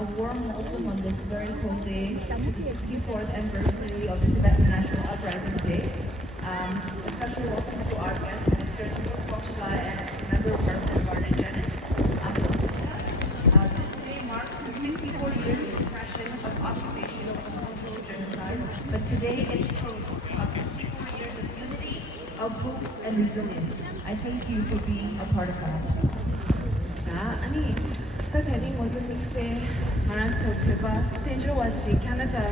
a warm welcome on this very cold day to the 64th anniversary of the Tibetan National Uprising Day. A special welcome to our guests, Mr. Yuri and member of Parliament Garden Janice. This day marks the 64 years of repression, of occupation, of cultural genocide, but today is proof of 64 years of unity, of hope and resilience. I thank you for being a part of that. Ani ta thari mozo mikse haran so theba senjo waji Canada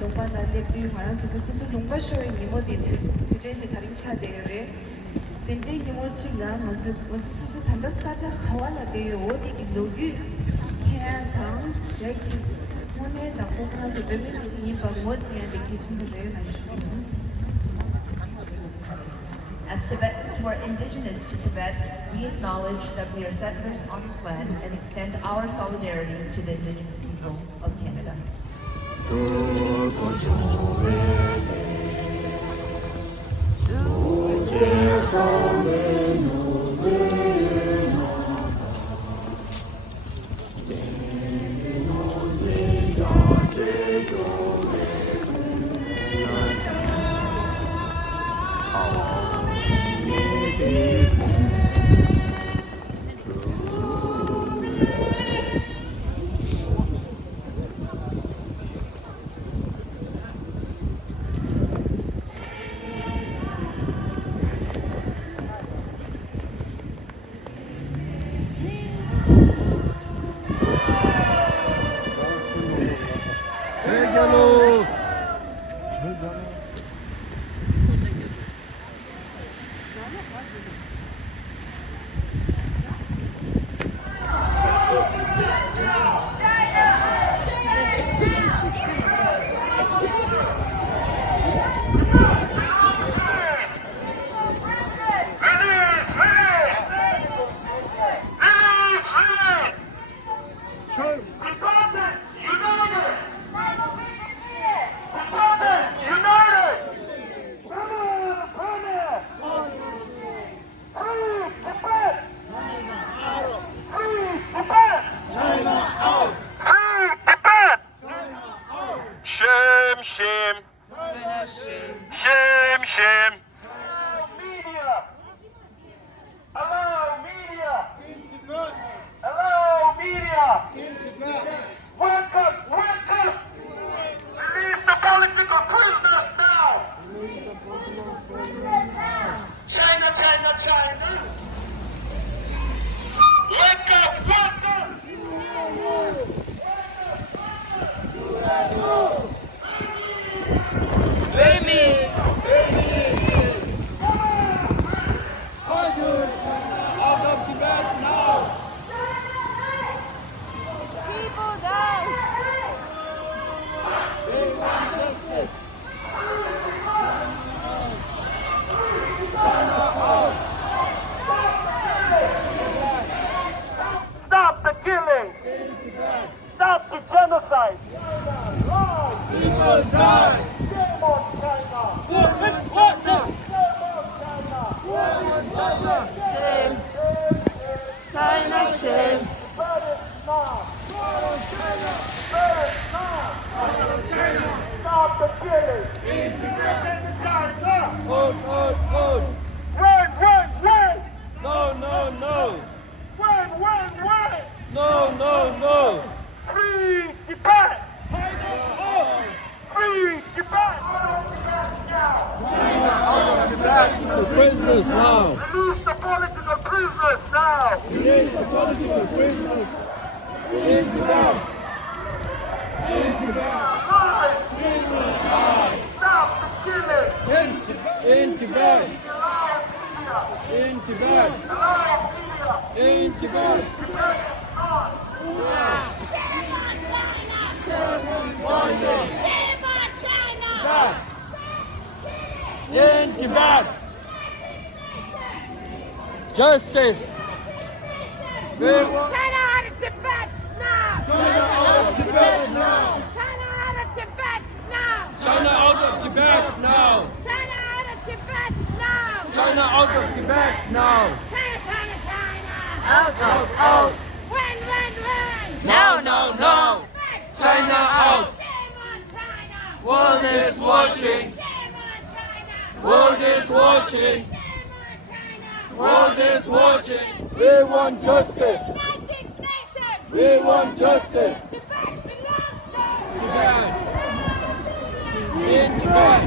longpa na lepdi haran so su longpa show ni mo din today ni tharing cha de re tenje ni mo chi la mozo su thanda sa cha khawala de yo di ki logi kya thang ya ki mone da ko kran so de ni pa mo chi ya de ki chin de na shu. As Tibetans who are indigenous to Tibet, we acknowledge that we are settlers on this land and extend our solidarity to the indigenous people of Canada. Shame. Media. Allow media. Allow media. Wake up. Release the political prisoners now. China. Wake up. Baby! Out of Tibet now! People die! They want justice! Stop the killing! Stop the genocide! People die! Shame on China! Shame on China! Shame! China, shame! Stop the killing! Hold! Run! No! Run! No! Free Tibet! Free Tibet! China out of Tibet! The prisoners now! Release the political prisoners now! Release the political prisoners! In Tibet! Stop the killing! In Tibet! Shame on China! In Tibet! Justice! China out of Tibet now! China out of Tibet now! China out of Tibet now! China out of Tibet now! China out of Tibet now! China out of Tibet now! China! Out! When! No! China out. Shame on China! World is watching. Shame on China! World is watching. Shame on China! World is watching. We want justice. United Nations! We want justice. Tibet belongs there! Tibet. In Tibet.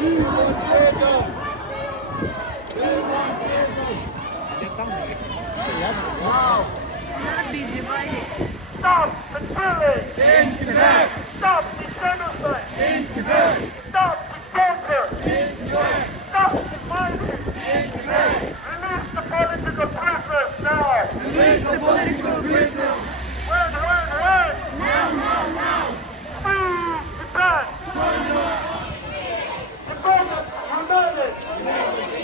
We want freedom. We want freedom. Stop the killing! In Tibet. Stop the genocide! In Tibet. Stop the torture! In Tibet. Stop the violence! In Tibet. Release the political prisoners now! Release the political prisoners. When? Now! Free Tibet! Tibet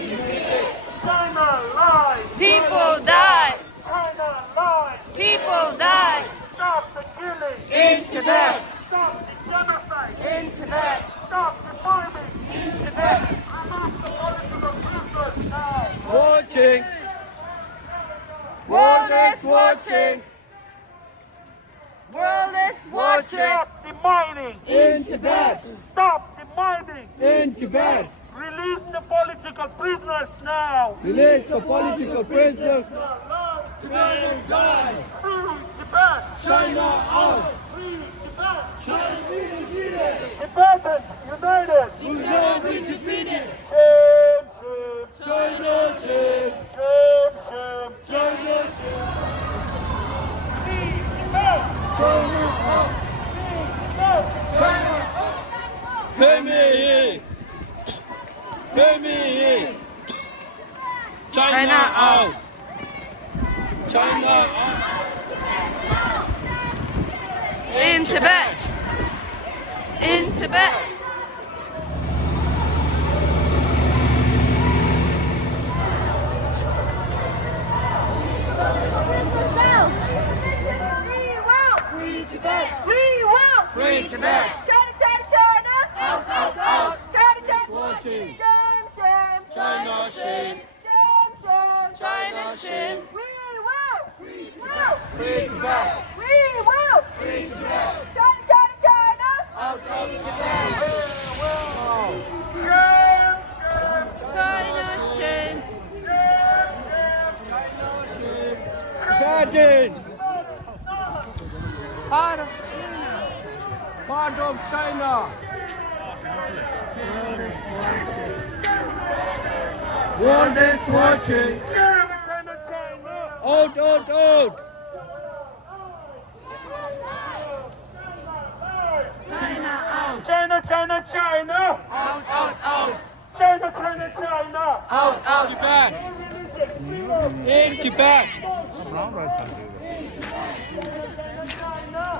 united! China lies! People die! China lies! People die! Stop the killing! In Tibet. Stop the genocide! In Tibet! Stop the bombing! In Tibet! Release the political prisoners now! Watching. World is watching. World is watching! Stop the mining! In Tibet. Stop the mining! In Tibet. Release the political prisoners now! Release the political prisoners. Tibetans die. Free Tibet! China out. Free Tibet! China defeated. Tibetans united! Will not be defeated. Shame! China shame. Shame! China shame. Free Tibet! China out. Free Tibet! China out. Tenny. Tenny. China out. China out. In Tibet! In Tibet! Free Tibet! We will! Free Tibet. China! Out, out, out. China! Watching. Shame! China shame. China shame! We will! Free Tibet. We will! Free Tibet. China! Out of Tibet. China shame! Tibetan. Part of China. Part of China. World is watching. Out, out, out. China! Out, out, out! China! Out, out. Tibet. In Tibet.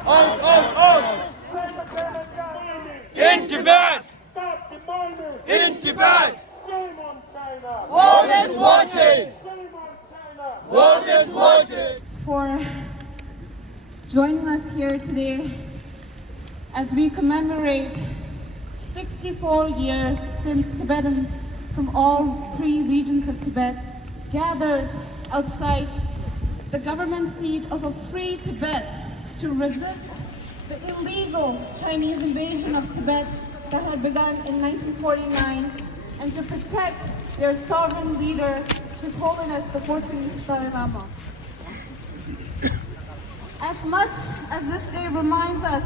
Out, out, out. In Tibet. Stop the mining! In Tibet. Shame on China! World is watching. Shame on China! World is watching. For joining us here today as we commemorate 64 years since Tibetans from all 3 regions of Tibet gathered outside the government seat of a free Tibet to resist the illegal Chinese invasion of Tibet that had begun in 1949 and to protect their sovereign leader, His Holiness the 14th Dalai Lama. As much as this day reminds us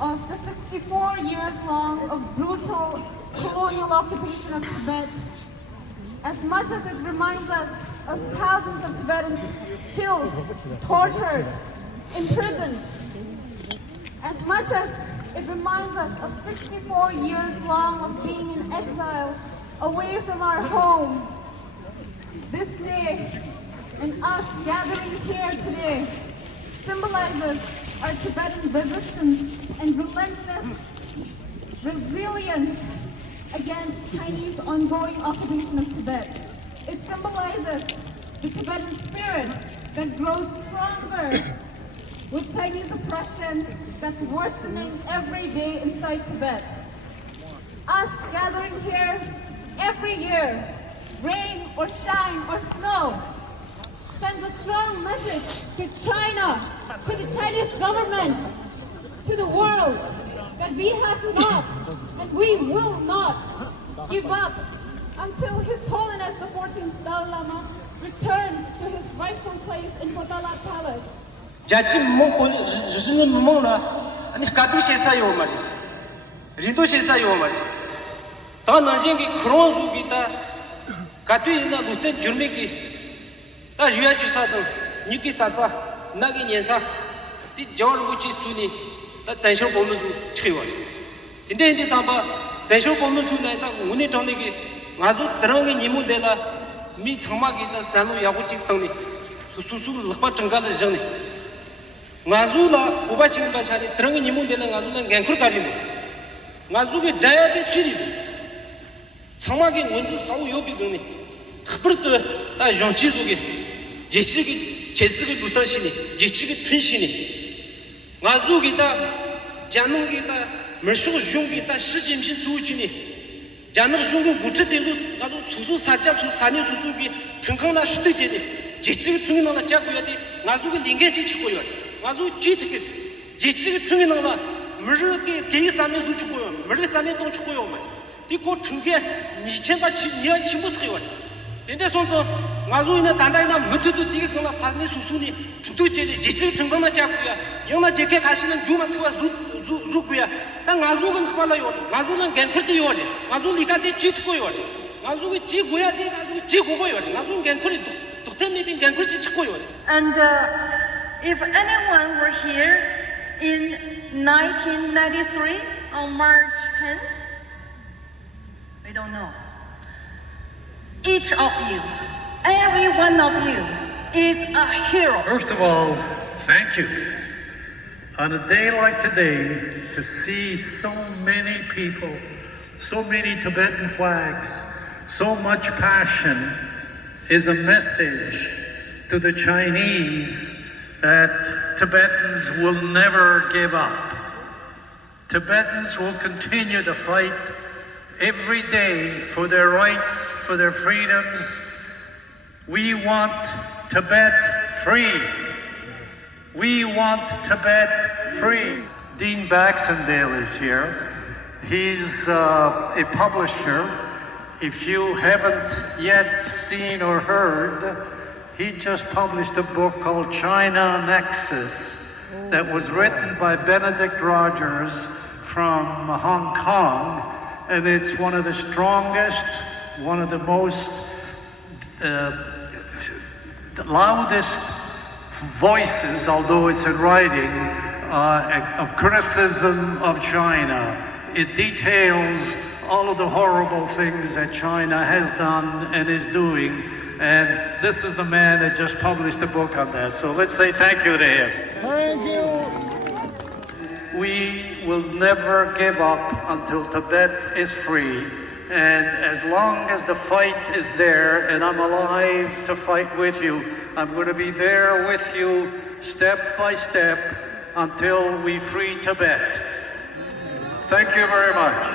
of the 64 years long of brutal colonial occupation of Tibet, as much as it reminds us of thousands of Tibetans killed, tortured, imprisoned, as much as it reminds us of 64 years long of being in exile, away from our home, this day and us gathering here today symbolizes our Tibetan resistance and relentless resilience against Chinese ongoing occupation of Tibet. It symbolizes the Tibetan spirit that grows stronger with Chinese oppression that's worsening every day inside Tibet. Us gathering here every year, rain or shine or snow, sends a strong message to China, to the Chinese government, to the world, that we have not and we will not give up until His Holiness the 14th Dalai Lama returns to his rightful place in Potala Palace. 자치 먹고 무슨 먹나 아니 가도 세사요 말이 린도 세사요 말이 다 나신기 그런 속이다 가도 있나 루텐 줄메기 다 유야 주사도 니기 타사 나기 년사 디 저르부치 수니 다 전쇼 보면서 치워 근데 이제 삼바 전쇼 보면서 나다 오늘 정리기 아주 들어게 니무데다 미 정막이다 산로 야고 찍더니 수수수 럭바 정가를 정리 ngazula ubaching bachari trangi nimundela ngazula ngengkur karimu ngazuge dayate siri chamage wonji sawu yobi gni thprto ta jonchi zuge jechigi chesigi dutashini jechigi twinshini ngazuge ta janungi ta mershu jungi ta shijimshin zuchini janung jungu guchdezu ngazu susu sacha su sani susugi chungkhangna shudejeni jechigi chungina jakuyadi ngazuge lingeji chikoyo 아주 지트게 지치게 충이나가 머르게 개이 잠에 주고요. 머르게 잠에 동 주고요. 디고 충게 니체가 니야 침부스요. 근데 손서 아주 이나 단단이나 못도 디게 그나 사는 수수니 주도제리 지치게 충거나 잡고요. 영나 제게 가시는 주마트와 주고요. 딱 아주는 빨라요. 아주는 갱풀도요. 아주 리가데 지트고요. 아주가 지고야 돼. 아주 지고고요. 아주 갱풀이 독템미빈 갱풀지 찍고요. And if anyone were here in 1993 on March 10th, I don't know. Each of you, every one of you, is a hero. First of all, thank you. On a day like today, to see so many people, so many Tibetan flags, so much passion is a message to the Chinese that Tibetans will never give up. Tibetans will continue to fight every day for their rights, for their freedoms. We want Tibet free. We want Tibet free. Dean Baxendale is here. He's a publisher. If you haven't yet seen or heard, he just published a book called China Nexus that was written by Benedict Rogers from Hong Kong, and it's one of the strongest, one of the most the loudest voices, although it's in writing, of criticism of China. It details all of the horrible things that China has done and is doing. And this is the man that just published a book on that. So let's say thank you to him. Thank you. We will never give up until Tibet is free. And as long as the fight is there and I'm alive to fight with you, I'm going to be there with you step by step until we free Tibet. Thank you very much.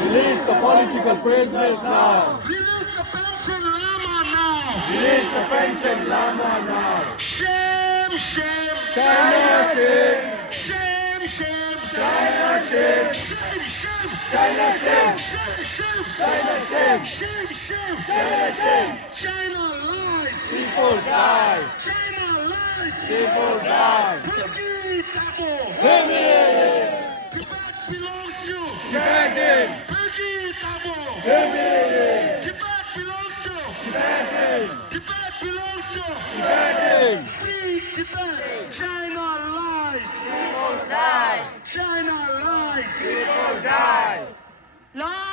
Release the political prisoners now. Release the pension Lama now. Release the pension Lama now. Shame, shame. China shame. Shame, shame. China shame. Shame, shame. China shame. Shame, shame. China shame. Shame, shame. China shame. China lies. People die. China lies. People die. Pergi Tabo. Women. Tibet belongs to you. Tibetan. Pergi Tabo. Women. Tibet belongs to you. Tibetan. Tibet belongs to you. Tibetan. Free Tibet. China lies. People die. China lies. People die. Long